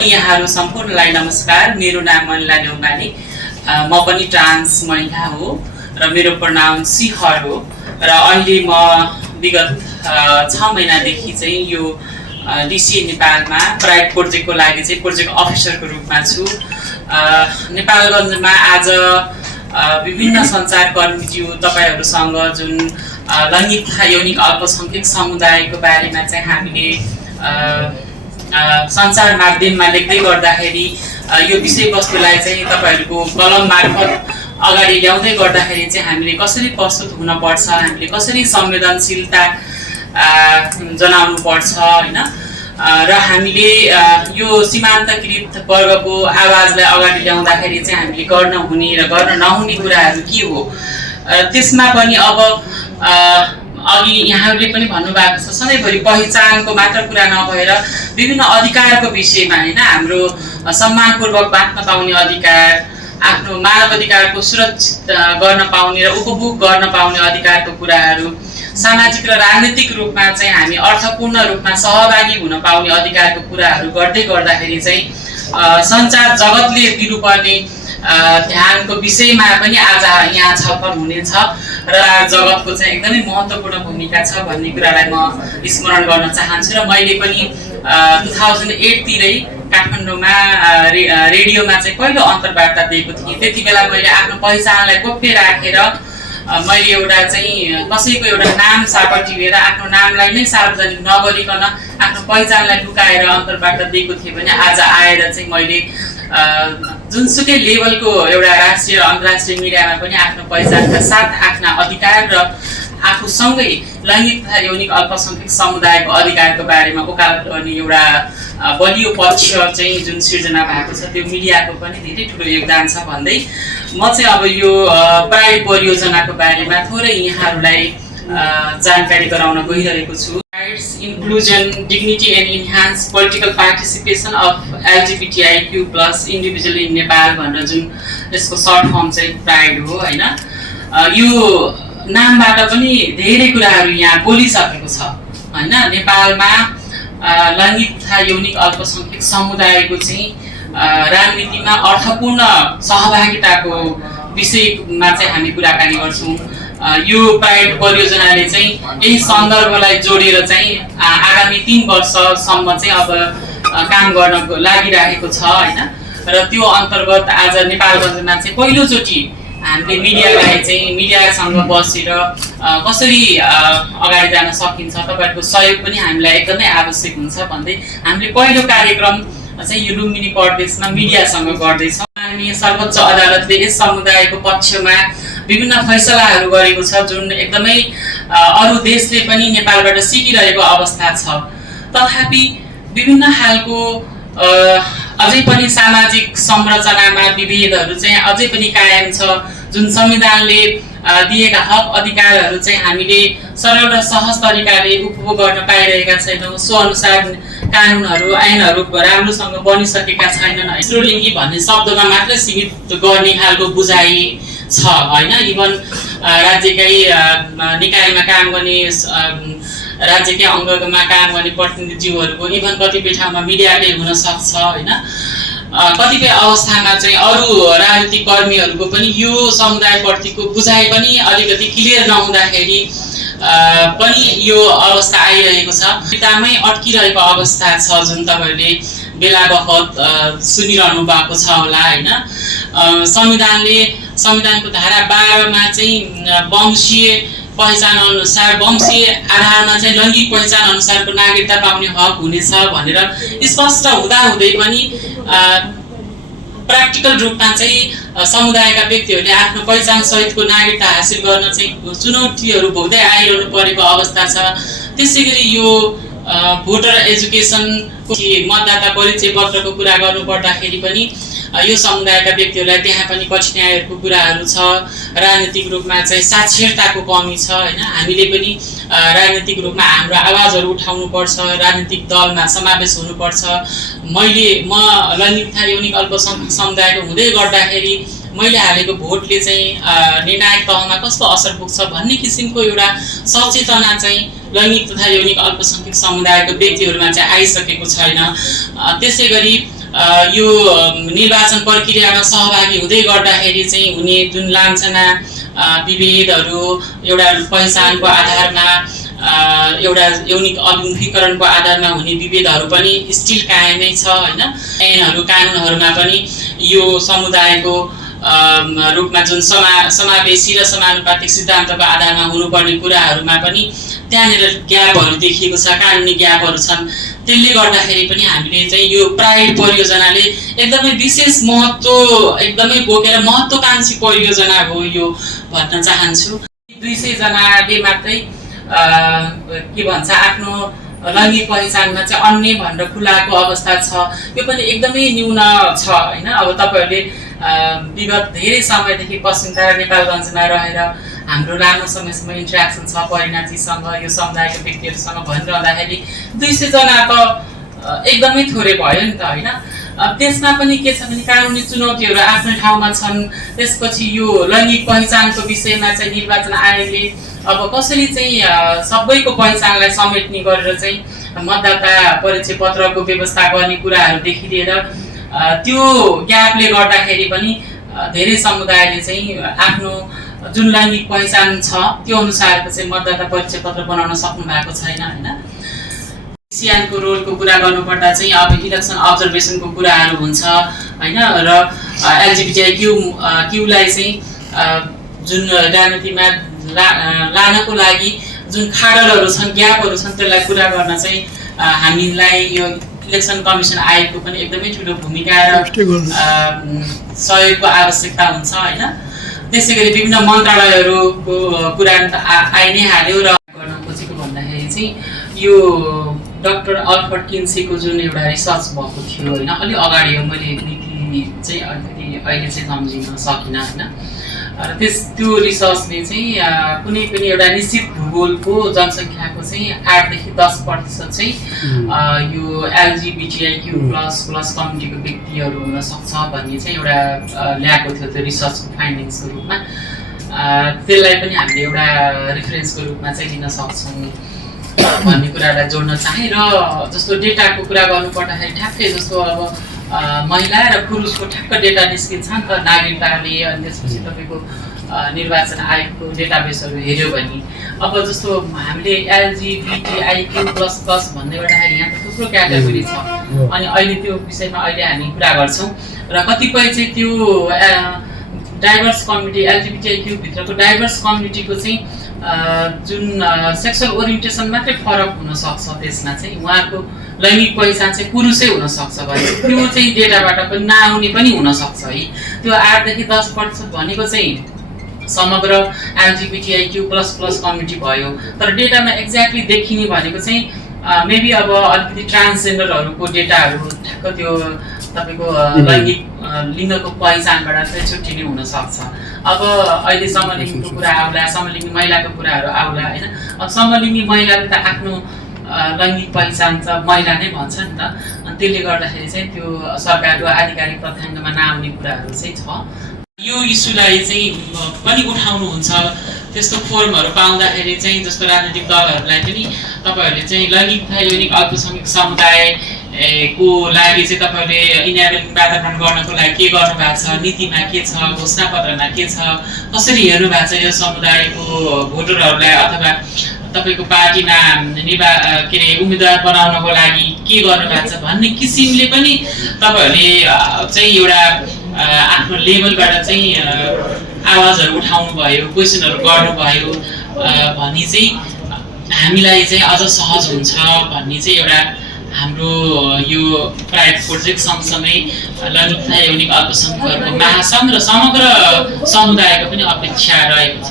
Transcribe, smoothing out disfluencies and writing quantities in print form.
यहाँहरु सम्पूर्णलाई नमस्कार। मेरो नाम मनिला ढुङ्गानी। म पनि ट्रान्स महिला हो र मेरो प्रोनाउन सी हर हो र अहिले म विगत 6 महिनादेखि चाहिँ यो डिसिए नेपालमा प्राइड प्रोजेक्टको लागि चाहिँ प्रोजेक्ट अफिसरको रूपमा छु। नेपालगञ्जमा आज विभिन्न सञ्चारकर्मीज्यू तपाईहरुसँग जुन लैङ्गिक तथा यौनिक अल्पसंख्यक समुदायको बारेमा चाहिँ हामीले सञ्चार माध्यममा लेख्दै गर्दाखेरि यो विषयवस्तुलाई चाहिँ तपाईहरुको कलम मार्फत अगाडि ल्याउँदै गर्दाखेरि चाहिँ हामीले कसरी प्रस्तुत हुन पर्छ, हामीले कसरी संवेदनशीलता जनाउनु पर्छ हैन, र हामीले यो सीमान्तकृत वर्गको आवाजलाई अगाडि ल्याउँदाखेरि चाहिँ हामीले गर्न हुने र गर्न नहुने कुराहरू के हो, त्यसमा पनि अब अघि यहाँहरूले पनि भन्नुभएको छ सधैँभरि पहिचानको मात्र कुरा नभएर विभिन्न अधिकारको विषयमा हैन, हाम्रो सम्मानपूर्वक बाँच्न पाउने अधिकार, आफ्नो मानव अधिकारको सुरक्षित गर्न पाउने र उपभोग गर्न पाउने अधिकारको कुराहरू, सामाजिक र राजनीतिक रूपमा चाहिँ हामी अर्थपूर्ण रूपमा सहभागी हुन पाउने अधिकारको कुराहरू गर्दै गर्दाखेरि चाहिँ सञ्चार जगतले दिनुपर्ने ध्यानको विषयमा पनि आज यहाँ छलफल हुनेछ र जगतको चाहिँ एकदमै महत्त्वपूर्ण भूमिका छ भन्ने कुरालाई म स्मरण गर्न चाहन्छु। र मैले पनि 2008 तिरै काठमाडौँमा रेडियोमा चाहिँ पहिलो अन्तर्वार्ता दिएको थिएँ। त्यति बेला मैले आफ्नो पहिचानलाई गोप्य राखेर मैले एउटा चाहिँ कसैको एउटा नाम सापटिएर आफ्नो नामलाई नै सार्वजनिक नगरिकन आफ्नो पहिचानलाई लुकाएर अन्तर्वार्ता दिएको थिएँ भने आज आएर चाहिँ मैले जुनसुकै लेभलको एउटा राष्ट्रिय र अन्तर्राष्ट्रिय मिडियामा पनि आफ्नो पहिचानका साथ आफ्ना अधिकार र आफूसँगै लैङ्गिक तथा यौनिक अल्पसंख्यक समुदायको अधिकारको बारेमा वकालत गर्ने एउटा बलियो पक्ष चाहिँ जुन सिर्जना भएको छ त्यो मिडियाको पनि धेरै ठुलो योगदान छ भन्दै म चाहिँ अब यो प्राइड परियोजनाको बारेमा थोरै यहाँहरूलाई जानकारी गराउन गइरहेको छु। Rights, inclusion, dignity and enhance political participation of LGBTIQ+ individual in Nepal भनेर जुन यसको सर्ट फर्म चाहिँ प्राइड हो हैन। यो नामबाट पनि धेरै कुराहरू यहाँ बोलिसकेको छ हैन। नेपालमा लैङ्गिक तथा यौनिक अल्पसंख्यक समुदायको चाहिँ राजनीतिमा अर्थपूर्ण सहभागिताको विषयमा चाहिँ हामी कुराकानी गर्छौँ। यो प्राइड परियोजनाले चाहिँ यही सन्दर्भलाई जोडेर चाहिँ आगामी 3 वर्षसम्म चाहिँ अब काम गर्न लागिरहेको छ हैन। र त्यो अन्तर्गत आज नेपालगञ्जमा चाहिँ पहिलोचोटि हामीले मिडियालाई चाहिँ मिडियासँग बसेर कसरी अगाडि जान सकिन्छ, तपाईहरुको सहयोग पनि हामीलाई एकदमै आवश्यक हुन्छ भन्दै हामीले पहिलो कार्यक्रम चाहिँ यो लुम्बिनी प्रदेशमा मिडियासँग गर्दैछौँ। माननीय सर्वोच्च अदालतले यस समुदायको पक्षमा विभिन्न फैसलाहरू गरेको छ जुन एकदमै अरु देशले पनि नेपालबाट सिकिरहेको अवस्था छ। तथापि विभिन्न खालको अझै पनि सामाजिक संरचनामा विभेदहरू चाहिँ अझै पनि कायम छ। जुन संविधानले दिएका हक अधिकारहरू चाहिँ हामीले सरल र सहज तरिकाले उपभोग गर्न पाइरहेका छैनौँ। सो अनुसार कानुनहरू ऐनहरू राम्रोसँग बनिसकेका छैनन्। स्त्रीलिङ्गी भन्ने शब्दमा मात्र सीमित गर्ने खालको बुझाइ छ हैन। इभन राज्यकै निकायमा काम गर्ने राज्यकै अङ्गमा काम गर्ने प्रतिनिधिज्यूहरूको इभन कतिपय ठाउँमा मिडियाकै हुन सक्छ हैन। कतिपय अवस्थामा चाहिँ अरू राजनीतिक कर्मीहरूको पनि यो समुदायप्रतिको बुझाइ पनि अलिकति क्लियर नहुँदाखेरि पनि यो अवस्था आइरहेको छ। पितामै अड्किरहेको अवस्था छ जुन तपाईहरुले बेला बखत सुनिरहनु भएको छ होला हैन। संविधानको धारा 12 मा चाहिँ वंशीय पहिचान अनुसार वंशीय आधारमा चाहिँ लैङ्गिक पहिचान अनुसारको नागरिकता पाउने हक हुनेछ भनेर स्पष्ट हुँदाहुँदै पनि प्र्याक्टिकल रूपमा चाहिँ समुदायका व्यक्तिहरूले आफ्नो पहिचान सहितको नागरिकता हासिल गर्न चाहिँ चुनौतीहरू भोग्दै आइरहनु परेको अवस्था छ। त्यसैगरी यो भोटर एजुकेसन मतदाता परिचय पत्रको कुरा गर्नु पर्दाखेरि पनि यो समुदायका व्यक्तिहरूलाई त्यहाँ पनि कठिनाइहरूको कुराहरू छ। राजनीतिक रूपमा चाहिँ साक्षरताको कमी छ हैन। हामीले पनि राजनीतिक रूपमा हाम्रो आवाजहरू उठाउनु पर्छ, राजनीतिक दलमा समावेश हुनुपर्छ। म लैङ्गिक तथा यौनिक अल्पसंख्यक समुदायको हुँदै गर्दाखेरि मैले हालेको भोटले चाहिँ निर्णायक तहमा कस्तो असर पुग्छ भन्ने किसिमको एउटा सचेतना चाहिँ लैङ्गिक तथा यौनिक अल्पसंख्यक समुदायको व्यक्तिहरूमा चाहिँ आइसकेको छैन। त्यसैगरी यो निर्वाचन प्रक्रियामा सहभागी हुँदै गर्दाखेरि चाहिँ हुने जुन लान्छना विभेदहरू एउटा पहिचानको आधारमा एउटा यौनिक अभिमुखीकरणको आधारमा हुने विभेदहरू पनि स्टिल कायमै छ होइन। ऐनहरू कानुनहरूमा पनि यो समुदायको रूपमा जुन समावेशी र समानुपातिक सिद्धान्तको आधारमा हुनुपर्ने कुराहरूमा पनि त्यहाँनिर ग्यापहरू देखिएको छ, कानुनी ग्यापहरू छन्। त्यसले गर्दाखेरि पनि हामीले चाहिँ यो प्राइड परियोजनाले एकदमै विशेष महत्त्व एकदमै बोकेर महत्त्वकाङ्क्षी परियोजना हो यो भन्न चाहन्छु। 200 जनाले मात्रै के भन्छ आफ्नो लैङ्गिक पहिचानमा चाहिँ अन्य भनेर खुलाएको अवस्था छ, यो पनि एकदमै न्यून छ होइन। अब तपाईँहरूले विगत धेरै समयदेखि पश्चिम धारा नेपालगञ्जमा रहेर हाम्रो लामो समयसम्म इन्ट्रेक्सन छ परिणाजीसँग, यो समुदायका व्यक्तिहरूसँग भनिरहँदाखेरि 200 जना त एकदमै थोरै भयो नि त होइन। त्यसमा पनि के छ भने कानुनी चुनौतीहरू आफ्नो ठाउँमा छन्। त्यसपछि यो लैङ्गिक पहिचानको विषयमा चाहिँ निर्वाचन आयोगले अब कसरी चाहिँ सबैको पहिचानलाई समेट्ने गरेर चाहिँ मतदाता परिचय पत्रको व्यवस्था गर्ने कुराहरूदेखि लिएर त्यो ग्यापले गर्दाखेरि पनि धेरै समुदायले चाहिँ आफ्नो जुन लैङ्गिक पहिचान छ त्यो अनुसारको चाहिँ मतदाता परिचय पत्र बनाउन सक्नु भएको छैन होइन। सियानको रोलको कुरा गर्नुपर्दा चाहिँ अब इलेक्सन अब्जर्भेसनको कुराहरू हुन्छ होइन र एलजिबिटिक्यूलाई चाहिँ जुन राजनीतिमा लानको लागि जुन खाडलहरू छन्, ग्यापहरू छन्, त्यसलाई पुरा गर्न चाहिँ हामीलाई यो इलेक्सन कमिसन आयोगको पनि एकदमै ठुलो भूमिका र सहयोगको आवश्यकता हुन्छ होइन। त्यसै गरी विभिन्न मन्त्रालयहरूको कुरा आइ नै हाल्यो र गर्न खोजेको भन्दाखेरि चाहिँ यो डाक्टर अल्फ्रेड किन्सीको जुन एउटा रिसर्च भएको थियो होइन, अलि अगाडि हो, मैले नीति चाहिँ अलिकति अहिले चाहिँ सम्झिन सकिनँ होइन। र त्यो रिसर्चले चाहिँ कुनै पनि एउटा निश्चित भूगोलको जनसङ्ख्याको चाहिँ 8 देखि 10% चाहिँ यो एलजिबिटिक्यू प्लस कम्युनिटीको व्यक्तिहरू हुन सक्छ भन्ने चाहिँ एउटा ल्याएको थियो त्यो रिसर्चको फाइन्डिङ्सको रूपमा। त्यसलाई पनि हामीले एउटा रेफरेन्सको रूपमा चाहिँ लिन सक्छौँ भन्ने कुरालाई जोड्न चाहेँ। र जस्तो डेटाको कुरा गर्नुपर्दाखेरि ठ्याक्कै जस्तो अब महिला र पुरुषको ठ्याक्क डेटा निस्किन्छ नि त नागरिकताले, अनि त्यसपछि तपाईँको निर्वाचन आयोगको डेटाबेसहरू हेऱ्यो भने अब जस्तो हामीले एलजिबिटिक्यू प्लस भन्ने गर्दाखेरि यहाँ त थुप्रो क्याटेगोरी छ अनि अहिले त्यो विषयमा अहिले हामी कुरा गर्छौँ र कतिपय चाहिँ त्यो डाइभर्स कम्युनिटी एलजिबिटिक्यू भित्रको डाइभर्स कम्युनिटीको चाहिँ जुन सेक्सुअल ओरिएन्टेसन मात्रै फरक हुनसक्छ, त्यसमा चाहिँ उहाँको लैङ्गिक पहिचान चाहिँ पुरुषै हुनसक्छ भने त्यो चाहिँ डेटाबाट पनि नआउने पनि हुनसक्छ है। त्यो 8 देखि 10% भनेको चाहिँ समग्र एलजिबिटिक्यू प्लस कम्युनिटी भयो, तर डेटामा एक्ज्याक्टली देखिने भनेको चाहिँ मेबी अब अलिकति ट्रान्सजेन्डरहरूको डेटाहरू ठ्याक्क त्यो तपाईँको लैङ्गिक लिङ्गको पहिचानबाट चाहिँ छुट्टिने हुनसक्छ। अब अहिले समलिङ्गीको कुरा आउला, समलिङ्गी महिलाको कुराहरू आउला होइन। अब समलिङ्गी महिलाले त आफ्नो लैङ्गिक पहिचान त महिला नै भन्छ नि त, अनि त्यसले गर्दाखेरि चाहिँ त्यो सरकारको आधिकारिक तथ्याङ्कमा नआउने कुराहरू चाहिँ छ। यो इस्युलाई चाहिँ पनि उठाउनुहुन्छ, त्यस्तो फोरमहरू पाउँदाखेरि चाहिँ जस्तो राजनीतिक दलहरूलाई पनि तपाईँहरूले चाहिँ लैङ्गिक तथा यौनिक अल्पसङ्ख्यक समुदायको लागि चाहिँ तपाईँहरूले इनेबलिङ वातावरण गर्नको लागि के गर्नुभएको छ, नीतिमा के छ, घोषणापत्रमा के छ, कसरी हेर्नु भएको छ यो समुदायको भोटरहरूलाई अथवा तपाईँको पार्टीमा के अरे उम्मेदवार बनाउनको लागि के गर्नुभएको छ भन्ने किसिमले पनि तपाईँहरूले चाहिँ एउटा आफ्नो लेभलबाट चाहिँ आवाजहरू उठाउनु भयो, क्वेसनहरू गर्नुभयो भने चाहिँ हामीलाई चाहिँ अझ सहज हुन्छ भन्ने चाहिँ एउटा हाम्रो यो प्राइड प्रोजेक्ट सँगसँगै लैङ्गिक तथा यौनिक अल्पसङ्ख्यकहरूको महासङ्घ र समग्र समुदायको पनि अपेक्षा रहेको छ।